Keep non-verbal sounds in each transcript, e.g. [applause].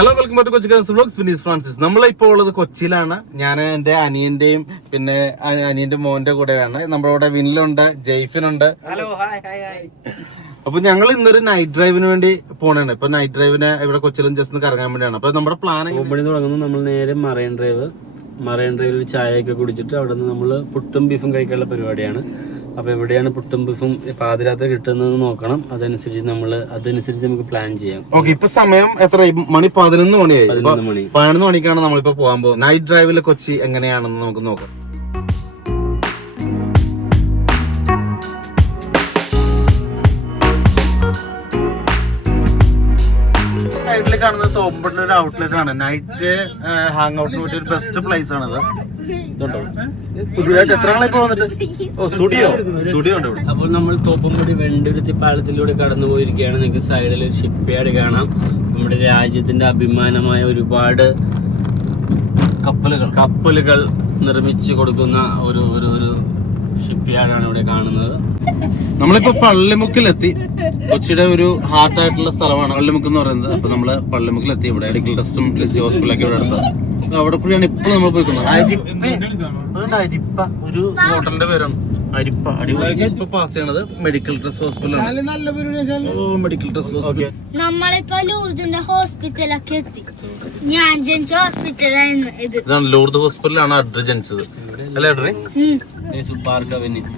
Hello welcome back Kochi vlogs Vinees Francis നമ്മളിപ്പോൾ ഉള്ളത് കൊച്ചിയിലാണ്. ഞാൻ എന്റെ അനിയന്റെയും പിന്നെ അനിയന്റെ മോന്റെ മോന്റെ കൂടെയാണ്. നമ്മുടെ ഇവിടെ വിനിലുണ്ട് ജെയ്ഫിനുണ്ട്. ഹലോ ഹായ് ഹായ് ഹായ് അപ്പൊ ഞങ്ങൾ ഇന്നൊരു നൈറ്റ് ഡ്രൈവിന് വേണ്ടി പോണാണ്. ഇപ്പൊ നൈറ്റ് ഡ്രൈവിന് ഇവിടെ കൊച്ചിയിലും ജസ്റ്റ് ഒന്ന് കറങ്ങാൻ വേണ്ടിയാണ്. അപ്പൊ നമ്മുടെ പ്ലാൻ ഇവിടെ തുടങ്ങുന്നു നമ്മൾ നേരെ മറൈൻ ഡ്രൈവ് മറൈൻ ഡ്രൈവിൽ ചായ ചായയൊക്കെ കുടിച്ചിട്ട് അവിടെ നിന്ന് നമ്മൾ പുട്ടും ബീഫും കഴിക്കാനുള്ള പരിപാടിയാണ്. അപ്പോൾ എവിടെയാണ് പുട്ടും ബീഫും പാതിരാത്രി കിട്ടുന്നത് നോക്കണം. അതനുസരിച്ച് നമ്മൾ അതനുസരിച്ച് നമുക്ക് പ്ലാൻ ചെയ്യാം. ഓക്കെ ഇപ്പൊ സമയം എത്ര? മണി പതിനൊന്ന് മണിയായി. പതിനൊന്ന് മണി. പതിനൊന്ന് മണിക്കാണ് നമ്മളിപ്പോ പോകാൻ പോകുന്നത്. നൈറ്റ് ഡ്രൈവിൽ കൊച്ചി എങ്ങനെയാണെന്ന് നമുക്ക് നോക്കാം. സൈഡിൽ കാണുന്നത് തോമ്പുള്ള ഒരു ഔട്ട്ലെറ്റ് ആണ്. നൈറ്റ് ഹാങ് ഔട്ടിന് പറ്റിയ ഒരു ബെസ്റ്റ് പ്ലേസ് ആണിത്. ഇതുണ്ടോ? പുതിയതായിട്ട് എത്ര നാളെ ഇപ്പൊ വന്നിട്ട്? ഓ സ്റ്റുഡിയോ. സ്റ്റുഡിയോ ഉണ്ട് ഇവിടെ. അപ്പോൾ നമ്മൾ തോപ്പുംപടി വെണ്ടുരുത്തി പാലത്തിലൂടെ കടന്നു പോയിരിക്കുകയാണ് നിങ്ങൾക്ക് സൈഡിൽ ഒരു ഷിപ്പ് യാർഡ് കാണാം. നമ്മുടെ രാജ്യത്തിന്റെ അഭിമാനമായ ഒരുപാട് കപ്പലുകൾ. കപ്പലുകൾ നിർമ്മിച്ചു കൊടുക്കുന്ന ഒരു ഒരു ഒരു ഷിപ്പ് യാർഡാണ് ഇവിടെ കാണുന്നത്. നമ്മളിപ്പോ പള്ളിമുക്കിലെത്തി. കൊച്ചിയുടെ ഒരു ഹാർട്ട് ആയിട്ടുള്ള സ്ഥലമാണ് പള്ളിമുക്ക് എന്ന് പറയുന്നത്. അപ്പൊ നമ്മൾ പള്ളിമുക്കിലെത്തി. ഇവിടെ മെഡിക്കൽ ടെസ്റ്റും ലിസി ഹോസ്പിറ്റലൊക്കെ ഇവിടെ അടുത്താണ് അവിടെ കൂടിയാണ് ഇപ്പോൾ നമ്മൾ പോയിക്കുന്നത് അരിപ്പ. ഒരു ഹോട്ടലിന്റെ പേരാണ്. അരിപ്പ. അടിപൊളി. ഇപ്പൊ പാസ് ചെയ്യണത് മെഡിക്കൽ ട്രസ്റ്റ് ഹോസ്പിറ്റലാണ് ഓ മെഡിക്കൽ ട്രസ്റ്റ് ഹോസ്പിറ്റൽ നമ്മളിപ്പോ ലൂസിന്റെ ഹോസ്പിറ്റലൊക്കെ എത്തി. ഞാൻ ജനിച്ച ഹോസ്പിറ്റലാണ് ഇത്. ഇതാണ് ലൂർദ് ഹോസ്പിറ്റലാണ് അഡ്രി ജനിച്ചത്. അല്ലേ അഡ്രി?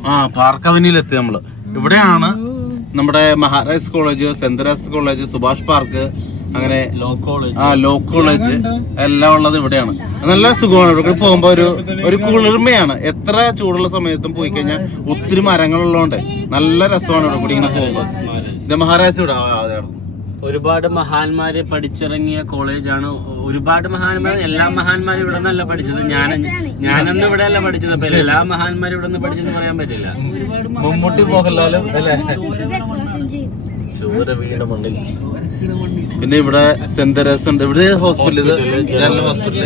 ആ പാർക്ക് അവനിയിൽ എത്തി നമ്മൾ. ഇവിടെയാണ് നമ്മുടെ Maharaj college Saint college Subhash park അങ്ങനെ ലോ കോളേജ് ആ ലോ കോളേജ് എല്ലാം ഉള്ളത് ഇവിടെയാണ്. നല്ല സുഖമാണ്. ഇവിടെ പോകുമ്പോ ഒരു ഒരു കുളിർമയാണ്. എത്ര ചൂടുള്ള സമയത്തും പോയി കഴിഞ്ഞാൽ ഒത്തിരി മരങ്ങളുള്ളതുകൊണ്ട് നല്ല രസമാണ് ഇവിടെ കൂടി ഇങ്ങനെ പോകുമ്പോ. ഇത് മഹാരാജ് ഇവിടെ. ഒരുപാട് മഹാന്മാര് പഠിച്ചിറങ്ങിയ കോളേജാണ്. ഒരുപാട് മഹാന്മാർ എല്ലാ മഹാന്മാരും ഇവിടെ നിന്നല്ല പഠിച്ചത്. ഞാൻ ഞാനൊന്നും ഇവിടെ അല്ല പഠിച്ചത്. അപ്പൊ എല്ലാ മഹാന്മാരും ഇവിടെ നിന്ന് പഠിച്ചെന്ന് പറയാൻ പറ്റില്ല. മമ്മൂട്ടി മോഹൻലാലും അല്ലേ? പിന്നെ ഇവിടെ സെന്റ് തെരേസ് ഉണ്ട്. ഇവിടെ hospital general hospital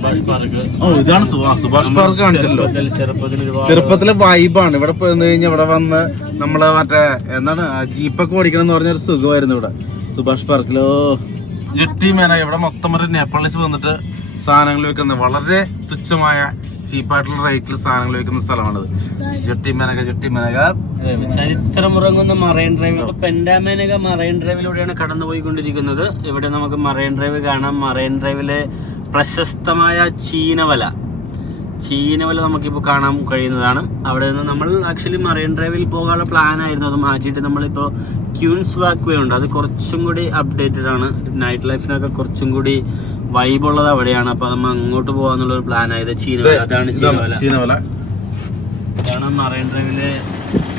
Subhash park. ഓ ഇതാണ് സുഭാഷ് പാർക്ക് കാണിച്ചല്ലോ. ചെറുപ്പത്തിലെ വൈബാണ് ഇവിടെ പോയി കഴിഞ്ഞാൽ ഇവിടെ വന്ന് നമ്മൾ മറ്റേ എന്താണ് ജീപ്പൊക്കെ ഓടിക്കണം എന്ന് പറഞ്ഞൊരു സുഖമായിരുന്നു ഇവിടെ. സുഭാഷ് പാർക്കിലോ. ജെട്ടി മേന ഇവിടെ മൊത്തം ഒരു നേപ്പാളീസ് വന്നിട്ട് സാധനങ്ങൾ വെക്കുന്ന വളരെ തുച്ഛമായ ചീപ്പായിട്ടുള്ള റേറ്റിൽ സാധനങ്ങൾ വെക്കുന്ന സ്ഥലമാണിത്. Jetty Menaka jetty Menaka. ചരിത്രമുറങ്ങുന്ന marine drive. പെൻഡാമേനക മറൈൻ ഡ്രൈവിലൂടെയാണ് കടന്നുപോയിക്കൊണ്ടിരിക്കുന്നത്. ഇവിടെ നമുക്ക് മറൈൻ ഡ്രൈവ് കാണാം. മറൈൻ ഡ്രൈവിലെ പ്രശസ്തമായ ചീനവല. ചീനവല നമുക്കിപ്പോൾ കാണാൻ കഴിയുന്നതാണ്. അവിടെ നിന്ന് നമ്മൾ ആക്ച്വലി മറൈൻ ഡ്രൈവിൽ പോകാനുള്ള പ്ലാൻ ആയിരുന്നു. അത് മാറ്റിയിട്ട് നമ്മളിപ്പോൾ ക്യൂൻസ് വാക്ക് വേ ഉണ്ട്. അത് കുറച്ചും കൂടി അപ്ഡേറ്റഡ് ആണ്. നൈറ്റ് ലൈഫിനൊക്കെ കുറച്ചും കൂടി വൈബ് ഉള്ളത് അവിടെയാണ്. അപ്പോൾ നമ്മൾ അങ്ങോട്ട് പോകാന്നുള്ള ഒരു പ്ലാൻ ആയത് ചീനവല. അതാണ് ചീനവല. ചീനവല. ഇതാണ് മറൈൻ ഡ്രൈവിലെ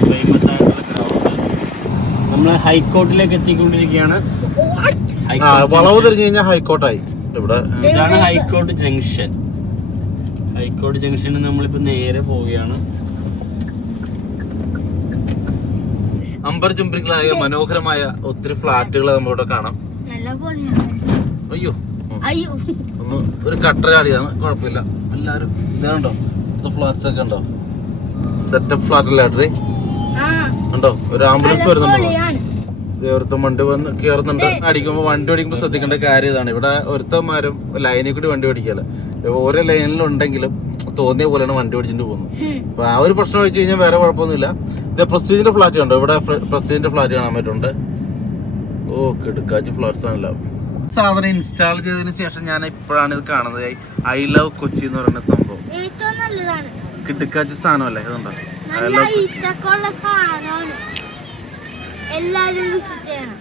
ഫേമസ് ആയിട്ടുള്ള ഗ്രൗണ്ട് നമ്മൾ ഹൈക്കോർട്ടിലേക്ക് എത്തിക്കൊണ്ടിരിക്കുകയാണ്. വളവ് തിരിഞ്ഞു കഴിഞ്ഞാൽ ഹൈക്കോട്ടായി. ഇവിടെ. ഇതാണ് ഹൈക്കോർട്ട് ജംഗ്ഷൻ. ഹൈക്കോർട്ട് ജംഗ്ഷനിൽ നമ്മളിപ്പോ നേരെ പോവുകയാണ്. അമ്പർ ചുംബികളായ മനോഹരമായ ഒത്തിരി ഫ്ലാറ്റുകൾ നമ്മളിവിടെ കാണാം. അയ്യോ. അയ്യോ. ഒന്ന് ഒരു കട്ട ചാടിയാണ് കുഴപ്പമില്ല. എല്ലാരും ഇതാണ്ടോ ഫ്ലാറ്റ്സ് ഒക്കെ ഉണ്ടോ സെറ്റപ്പ് ഫ്ലാറ്റ് അല്ലേ ആ. ഉണ്ടോ ഒരു ആംബുലൻസ് വരുന്നുണ്ടോ. പൊളിയാണ് വണ്ടി വന്ന് കയറുന്നുണ്ട് അടിക്കുമ്പോ വണ്ടി ഓടിക്കുമ്പോ ശ്രദ്ധിക്കേണ്ട കാര്യം ഇതാണ്. ഇവിടെ ഒരുത്തന്മാരും ലൈനിൽ കൂടി വണ്ടി ഓടിക്കല. ഓരോ ലൈനിലുണ്ടെങ്കിലും തോന്നിയ പോലെയാണ് വണ്ടി ഓടിച്ചിട്ട് പോകുന്നത്. അപ്പൊ ആ ഒരു പ്രശ്നം ഒഴിച്ചു കഴിഞ്ഞാൽ വേറെ കുഴപ്പമൊന്നുമില്ല. ഇത് പ്രസ്റ്റീജിന്റെ ഫ്ലാറ്റ് കണ്ടോ? ഇവിടെ പ്രസ്റ്റീജിന്റെ ഫ്ലാറ്റ് കാണാൻ പറ്റുന്നുണ്ട്. ഓ കിടുക്കാച്ച് ഫ്ലാറ്റ്സ് ആണല്ലോ സാധനം ഇൻസ്റ്റാൾ ചെയ്തതിന് ശേഷം ഞാൻ ഇപ്പോഴാണ് ഇത് കാണുന്നത്. ഐ ലവ് കൊച്ചി എന്ന് പറയുന്ന സംഭവം. കിടുക്കാച്ച് സാധനമല്ലേ? ഇതുണ്ടോ? എല്ലാരും വിസിറ്റ് ചെയ്യണം.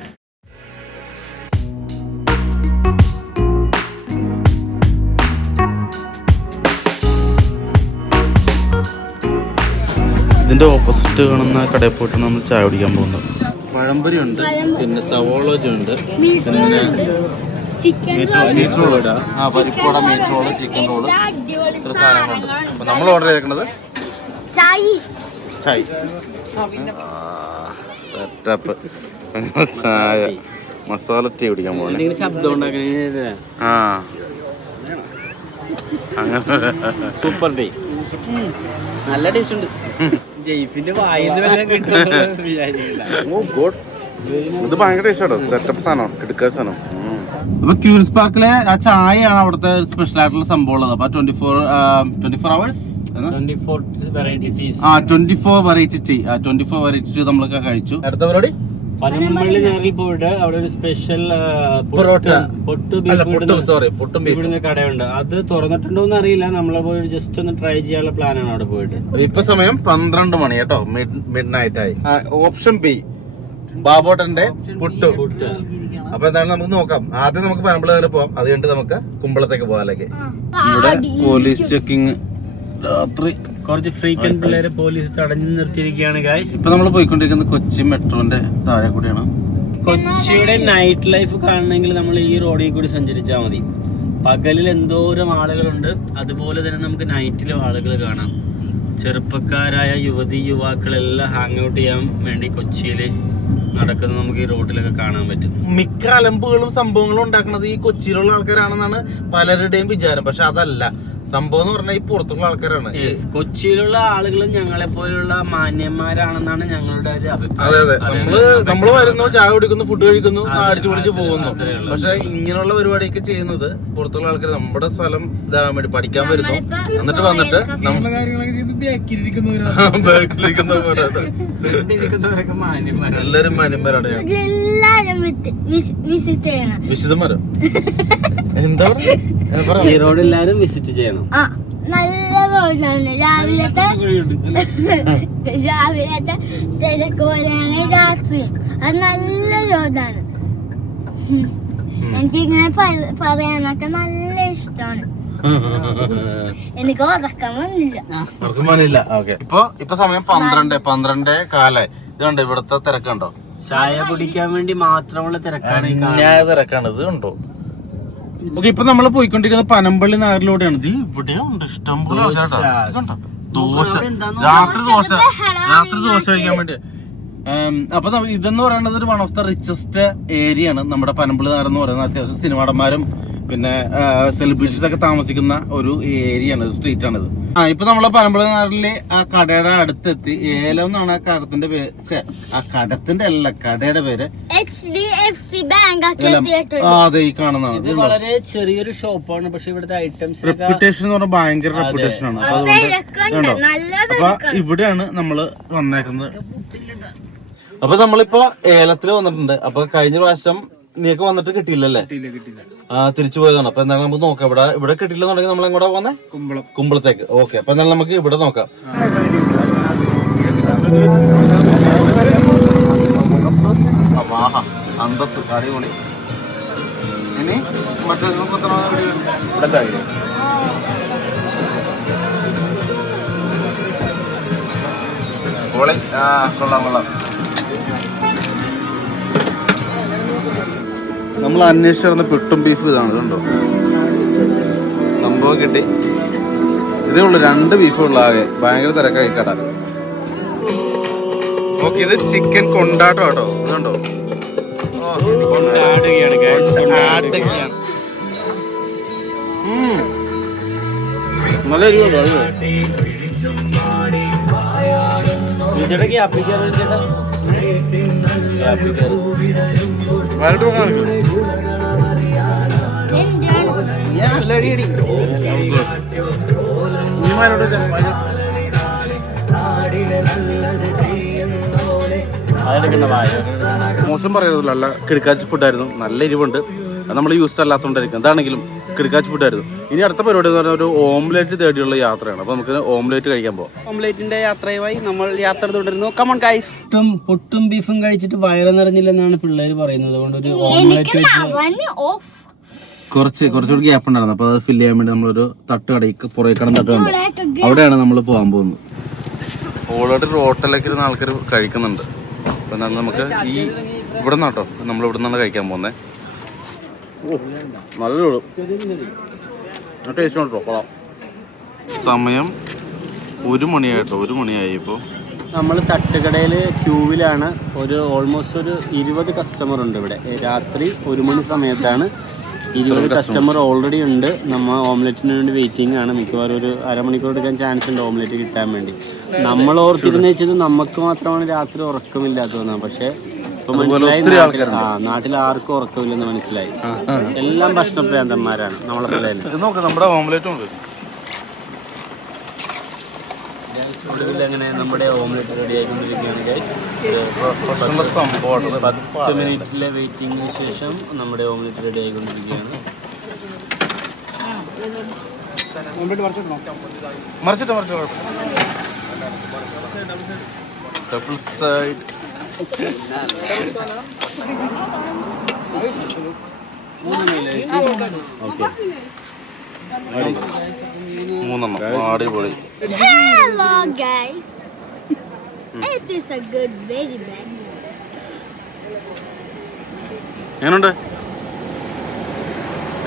ഇതിന്റെ ഓപ്പോസിറ്റ് കാണുന്ന കടയിൽ പോയിട്ട് നമ്മൾ ചായ കുടിക്കാൻ പോകുന്നത്. പഴംപൊരി. ഉണ്ട് പിന്നെ സവോളജി ഉണ്ട് പിന്നെ ചിക്കൻ മീറ്റ് റോൾ ആ പരിപ്പോട മീറ്റ് റോൾ ചിക്കൻ റോൾ ഇത്ര സാധനങ്ങളുണ്ട്. അപ്പൊ നമ്മൾ ഓർഡർ ചെയ്തേക്കുന്നത് ചായ. ചായ്. സെറ്റപ്പ് [laughs] ചായ. മസാല ടീ കുടിക്കാൻ ശബ്ദം ഉണ്ടാക്കണേ ആ. സൂപ്പർ ടീ നല്ല ടേസ്റ്റ് ഉണ്ട്. ജെയ്ഫിന്റെ ഇത് ഭയങ്കര സെറ്റപ്പ് സാധനം എടുക്കുക സാധനം. അപ്പൊ ക്യൂൻസ് പാർക്കിലെ ആ ചായയാണ് അവിടുത്തെ സ്പെഷ്യൽ ആയിട്ടുള്ള സംഭവം ഉള്ളത്. അപ്പൊ twenty four twenty four hours ആ ട്വന്റി ഫോർ വെറൈറ്റി ടീ ആ ട്വന്റി ഫോർ വെറൈറ്റി ടീ നമ്മളൊക്കെ കഴിച്ചു. അടുത്ത പരിപാടി? പനമ്പള്ളി പോയിട്ട് അവിടെ ഒരു സ്പെഷ്യൽ. പൊട്ടു ബീഫ് കടയുണ്ട്. അത് തുറന്നിട്ടുണ്ടോ എന്ന് അറിയില്ല. പോയി ജസ്റ്റ് ഒന്ന് ട്രൈ ചെയ്യാനുള്ള പ്ലാനാണ് അവിടെ പോയിട്ട്. ഇപ്പൊ സമയം പന്ത്രണ്ട് മണി കേട്ടോ. മിഡ് നൈറ്റ് ആയി. ഓപ്ഷൻ ബി ബാബോട്ടന്റെ പുട്ട്. അപ്പൊ എന്താണ് നമുക്ക് നോക്കാം. ആദ്യം നമുക്ക് പനമ്പിള കയറി പോവാം. അത് കഴിഞ്ഞിട്ട് നമുക്ക് കുമ്പളത്തേക്ക് പോകാലേക്ക് ഇവിടെ പോലീസ് ചെക്കിങ് രാത്രി. കുറച്ച് ഫ്രീക്വന്റ് പിള്ളേരെ പോലീസ് തടഞ്ഞു നിർത്തിയിരിക്കുകയാണ് ഗായ്സ് ഇപ്പൊ നമ്മൾ പോയിക്കൊണ്ടിരിക്കുന്നത് കൊച്ചി മെട്രോന്റെ താഴെ കൂടിയാണ്. കൊച്ചിയുടെ നൈറ്റ് ലൈഫ് കാണണമെങ്കിൽ നമ്മൾ ഈ റോഡിൽ കൂടി സഞ്ചരിച്ചാൽ മതി. പകലിൽ എന്തോരം ആളുകളുണ്ട്. അതുപോലെ തന്നെ നമുക്ക് നൈറ്റിലും ആളുകൾ കാണാം. ചെറുപ്പക്കാരായ യുവതി യുവാക്കളെല്ലാം ഹാങ് ഔട്ട് ചെയ്യാൻ വേണ്ടി കൊച്ചിയിൽ നടക്കുന്നത് നമുക്ക് ഈ റോഡിലൊക്കെ കാണാൻ പറ്റും. മിക്ക അലമ്പുകളും സംഭവങ്ങളും ഉണ്ടാക്കുന്നത് ഈ കൊച്ചിയിലുള്ള ആൾക്കാരാണെന്നാണ് പലരുടെയും വിചാരം. പക്ഷെ അതല്ല. സംഭവം എന്ന് പറഞ്ഞാൽ ഈ പുറത്തുള്ള ആൾക്കാരാണ്. കൊച്ചിയിലുള്ള ആളുകളും ഞങ്ങളെ പോലുള്ള മാന്യന്മാരാണെന്നാണ് ഞങ്ങളുടെ ഒരു അതെ അതെ. അഭിപ്രായം നമ്മൾ നമ്മൾ വരുന്നു ചായ കുടിക്കുന്നു ഫുഡ് കഴിക്കുന്നു അതെ, അടിച്ചു പൊടിച്ച് പോകുന്നു. പക്ഷെ ഇങ്ങനെയുള്ള പരിപാടിയൊക്കെ ചെയ്യുന്നത് പുറത്തുള്ള ആൾക്കാർ നമ്മുടെ സ്ഥലം ഇതാകാൻ വേണ്ടി പഠിക്കാൻ വരുന്നു. എന്നിട്ട് വന്നിട്ട് [laughs] എല്ലാരും മാന്യന്മാരാണ്. വിശുദ്ധന്മാരോ? എന്താ പറയാ ഏ, ഈ റോഡ് എല്ലാരും വിസിറ്റ് ചെയ്യണം. ആ നല്ല റോഡാണ് രാവിലത്തെ [laughs] രാവിലത്തെ തിരക്കോലാണ് രാത്രി. അത് നല്ല റോഡാണ്. എനിക്കിങ്ങനെ പറയാനൊക്കെ നല്ല ഇഷ്ടമാണ് [laughs] എനിക്ക് ഉറക്കം വന്നില്ല. ഇപ്പൊ ഇപ്പൊ സമയം പന്ത്രണ്ട് പന്ത്രണ്ട് കാലായി. ഇത് കണ്ടോ ഇവിടുത്തെ തിരക്കുണ്ടോ? ചായ കുടിക്കാൻ വേണ്ടി മാത്രമുള്ള തിരക്കാണ് തിരക്കാണ്. ഇത് കണ്ടോ? ഓക്കെ ഇപ്പൊ നമ്മൾ പോയിക്കൊണ്ടിരിക്കുന്ന പനമ്പള്ളി നായരിലൂടെയാണ് ഇത് ഇവിടെ ഉണ്ട്. ഇഷ്ടംപോലെ ദോശ. ആൾക്കാരുണ്ട്. ദോശ. രാത്രി ദോശ. രാത്രി ദോശ കഴിക്കാൻ വേണ്ടി. അപ്പൊ ഇതെന്ന് പറയുന്നത് ഒരു one of the richest area ആണ് നമ്മുടെ പനമ്പള്ളി നഗർ എന്ന് പറയുന്നത്. അത്യാവശ്യം സിനിമാടന്മാരും പിന്നെ സെലിബ്രിറ്റീസ് ഒക്കെ താമസിക്കുന്ന ഒരു ഏരിയ ആണ് സ്ട്രീറ്റ് ആണിത്. ആ ഇപ്പൊ നമ്മളെ നായരിലെ ആ കടയുടെ അടുത്തെത്തി. ഏലം എന്നാണ് ആ കടത്തിന്റെ പേര് ആ കടത്തിന്റെ അല്ല കടയുടെ പേര്. H D F C bank ഒക്കെ ഏലം. ആ അതെ ഈ കാണുന്നതാണ്. ഇത് വളരെ ചെറിയൊരു ഷോപ്പാണ് പക്ഷെ ഇവിടുത്തെ ഐറ്റംസ് റെപ്യൂട്ടേഷൻ എന്ന് പറഞ്ഞാൽ ഭയങ്കര റെപ്യൂട്ടേഷൻ ആണ്. അപ്പൊ അതുകൊണ്ട് നല്ല അപ്പൊ ഇവിടെയാണ് നമ്മൾ വന്നേക്കുന്നത്. അപ്പൊ നമ്മളിപ്പോ ഏലത്തിൽ വന്നിട്ടുണ്ട്. അപ്പൊ കഴിഞ്ഞ പ്രാവശ്യം നീക്ക് വന്നിട്ട് കിട്ടിയില്ലല്ലേ? ആ തിരിച്ചു പോയതാണ്. അപ്പൊ എന്തായാലും നമുക്ക് നോക്കാം. ഇവിടെ ഇവിടെ കിട്ടിയില്ലെന്നുണ്ടെങ്കിൽ നമ്മൾ എങ്ങോട്ടാ പോന്നെ? കുമ്പളം. കുമ്പളത്തേക്ക്. ഓക്കെ അപ്പൊ എന്നാലും നമുക്ക് ഇവിടെ നോക്കാം. അപ്പൊ ആഹാ അന്തസ് അടിപൊളി. ഇനി മറ്റേ ഇവിടെ ചായ പൊളി ആ കൊള്ളാം കൊള്ളാം. നമ്മൾ അന്വേഷിച്ചിരുന്ന പിട്ടും ബീഫ് ഇതാണ് ഇതുണ്ടോ? സംഭവം കിട്ടി. ഇതേ ഉള്ളു രണ്ട് ബീഫേ ഉള്ളു ആകെ. ഭയങ്കര തിരക്കായി കട. ഓക്കെ ഇത് ചിക്കൻ കൊണ്ടാട്ടം കേട്ടോ ഇതുണ്ടോ. നല്ല എരിവുണ്ടോ ചേട്ടാ. മോശം പറയരുതല്ലോ. നല്ല കിടക്കാച്ചി ഫുഡായിരുന്നു നല്ല എരിവുണ്ട്. നമ്മൾ യൂസ്ഡ് അല്ലാത്തതുകൊണ്ടായിരിക്കും എന്താണെങ്കിലും കിടക്കാച്ചി ഫുഡായിരുന്നു ഇനി അടുത്ത പരിപാടി എന്ന് പറഞ്ഞാൽ ഒരു ഓംലേറ്റ് തേടിയുള്ള യാത്രയാണ്. അപ്പോൾ നമുക്ക് ഓംലേറ്റ് കഴിക്കാൻ പോകാം ഓംലേറ്റിന്റെ യാത്രയുമായി നമ്മൾ യാത്ര തുടരുന്നു. കമൺ ഗൈസ് ഒട്ടും പൊട്ടും ബീഫും കഴിച്ചിട്ട് വയറ് നിറഞ്ഞില്ലെന്നാണ് പിള്ളേര് പറയുന്നത്. അതുകൊണ്ട് ഒരു ഓംലേറ്റ് എനിക്ക് വെച്ച് ഓഫ് കുറച്ച് കുറച്ചുകൂടി ഗ്യാപ്പ് ഉണ്ടായിരുന്നു. അപ്പോൾ അത് ഫില്ല് ചെയ്യാൻ വേണ്ടി നമ്മളൊരു തട്ട് കടയ്ക്ക് പുറകെ കടം തട്ട് കണ്ടു. അവിടെയാണ് നമ്മൾ പോകാൻ പോകുന്നത്. ഓൾറെഡി ഒരു ഇരുന്ന ആൾക്കാർ കഴിക്കുന്നുണ്ട്. അപ്പൊ എന്നാൽ നമുക്ക് ഈ ഇവിടെ നിന്നാട്ടോ നമ്മൾ ഇവിടെ നിന്നാണ് കഴിക്കാൻ പോകുന്നത്. നല്ല ചൂട് ടേസ്റ്റ് ഉണ്ടോ? കൊള്ളാം. സമയം ഒരു മണിയായിട്ടോ? ഒരു മണിയായി ഇപ്പോൾ നമ്മൾ തട്ടുകടയിൽ ക്യൂവിലാണ് ഒരു ഓൾമോസ്റ്റ് ഒരു ഇരുപത് കസ്റ്റമർ ഉണ്ട് ഇവിടെ. രാത്രി ഒരു മണി സമയത്താണ് ഇരുപത്. കസ്റ്റമർ ഓൾറെഡി ഉണ്ട്. നമ്മൾ ഓംലെറ്റിന് വേണ്ടി വെയിറ്റിംഗ് ആണ്. മിക്കവാറും ഒരു അരമണിക്കൂർ എടുക്കാൻ ചാൻസ് ഉണ്ട് ഓംലെറ്റ് കിട്ടാൻ വേണ്ടി. നമ്മൾ ഓർത്തിരുന്നു വെച്ചത് നമുക്ക് മാത്രമാണ് രാത്രി ഉറക്കമില്ലാത്തതെന്നാണ്. പക്ഷേ നാട്ടിൽ- ആൾക്കാരുണ്ട്. ആ, നാട്ടിൽ ആർക്കും ഉറക്കമില്ലെന്ന് മനസ്സിലായി. എല്ലാം ഭക്ഷണപ്രാന്തന്മാരാണ് നമ്മളെ പോലെ നമ്മുടെ ഓംലെറ്റും ഉണ്ട് ഒടുവിൽ അങ്ങനെ നമ്മുടെ ഓംലെറ്റ് റെഡി ആയിക്കൊണ്ടിരിക്കുകയാണ് ഗൈസ് പ്രൊഫഷണൽ സംഭവമാണ് പത്ത് മിനിറ്റിലെ വെയിറ്റിംഗിന് ശേഷം നമ്മുടെ ഓംലെറ്റ് റെഡി ആയിക്കൊണ്ടിരിക്കുകയാണ്. മറിച്ചിട്ട് മറിച്ചിട്ട് ഡബിൾ സൈഡ് മൂന്നെണ്ണം. അടിപൊളി. Hello guys. It is a good very bad. എങ്ങനുണ്ട്?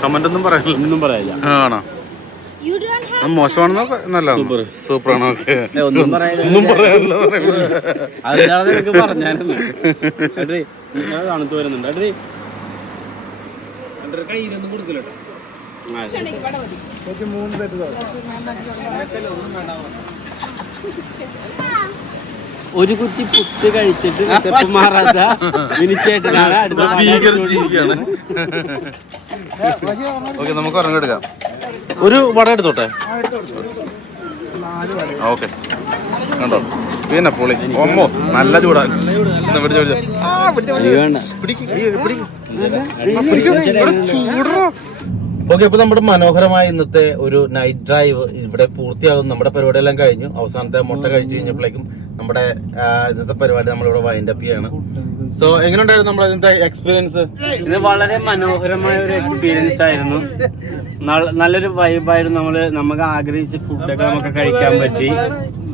കമന്റ് ഒന്നും പറയാനില്ല. ഒന്നും പറയാനില്ല. ആണോ. മോശമാണെന്നോ നല്ല ഏ, ഒന്നും പറയാനില്ല. നിനക്ക് പറഞ്ഞായിരുന്നു തണുത്ത് വരുന്നുണ്ട്. ഒരു കുറ്റി പുട്ട് കഴിച്ചിട്ട് മഹാരാജ മാറാത്ത വിനിച്ചേട്ടനാണ് അടുത്ത ഓക്കെ നമുക്ക് ഒരെണ്ണം എടുക്കാം. ഒരു വട എടുത്തോട്ടെ? ഓക്കെ. കണ്ടോ? പിന്നെ പൊളി. ഒമ്മോ നല്ല ചൂടാ. ഓക്കെ അപ്പൊ നമ്മുടെ മനോഹരമായ ഇന്നത്തെ ഒരു നൈറ്റ് ഡ്രൈവ് ഇവിടെ പൂർത്തിയാകും നമ്മുടെ പരിപാടിയെല്ലാം കഴിഞ്ഞു. അവസാനത്തെ മുട്ട കഴിച്ചു കഴിഞ്ഞപ്പോഴേക്കും നമ്മുടെ ഇന്നത്തെ പരിപാടി നമ്മളിവിടെ വൈൻഡപ്പ് ചെയ്യാണ്. സോ എങ്ങനെയുണ്ടായിരുന്നു നമ്മുടെ ഇന്നത്തെ എക്സ്പീരിയൻസ് ഇത് വളരെ മനോഹരമായ ഒരു എക്സ്പീരിയൻസ് ആയിരുന്നു. നല്ലൊരു വൈബായിരുന്നു നമ്മൾ നമുക്ക് ആഗ്രഹിച്ച ഫുഡൊക്കെ നമുക്ക് കഴിക്കാൻ പറ്റി.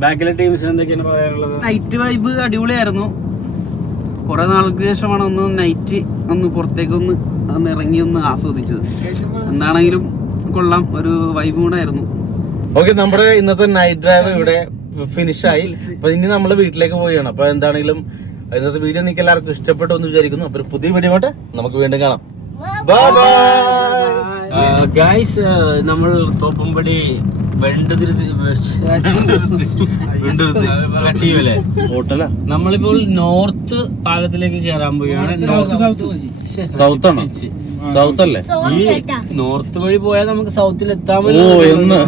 ബാക്കിലെ ടീംസിന് എന്തൊക്കെയാണ് പറയാനുള്ളത്? നൈറ്റ് വൈബ് അടിപൊളിയായിരുന്നു. കുറെ നാൾക്ക് ശേഷമാണ് ഒന്ന് നൈറ്റ് ഒന്ന് പുറത്തേക്ക് ഒന്ന് ഒന്ന് ഇറങ്ങി ഒന്ന് ആസ്വദിച്ചത്. എന്താണെങ്കിലും കൊള്ളാം ഒരു വൈബ് കൂടായിരുന്നു ഓക്കെ നമ്മുടെ ഇന്നത്തെ നൈറ്റ് ഡ്രൈവ് ഇവിടെ ഫിനിഷായി ആയി. അപ്പൊ ഇനി നമ്മൾ വീട്ടിലേക്ക് പോവുകയാണ്. അപ്പൊ എന്താണെങ്കിലും ഇന്നത്തെ വീഡിയോ നിങ്ങൾക്ക് എല്ലാവർക്കും ഇഷ്ടപ്പെട്ടു എന്ന് വിചാരിക്കുന്നു. അപ്പൊ പുതിയ വീഡിയോ ആയിട്ട് നമുക്ക് വീണ്ടും കാണാം. ബൈ ബൈ ഗായ്സ് നമ്മൾ തോപ്പുംപടി നമ്മളിപ്പോൾ നോർത്ത് ഭാഗത്തിലേക്ക് കയറാൻ പോവുകയാണ്. സൗത്ത് ആണോ? സൗത്ത് അല്ലേ? നോർത്ത് വഴി പോയാൽ നമുക്ക് സൗത്തിൽ എത്താൻ എന്ന്.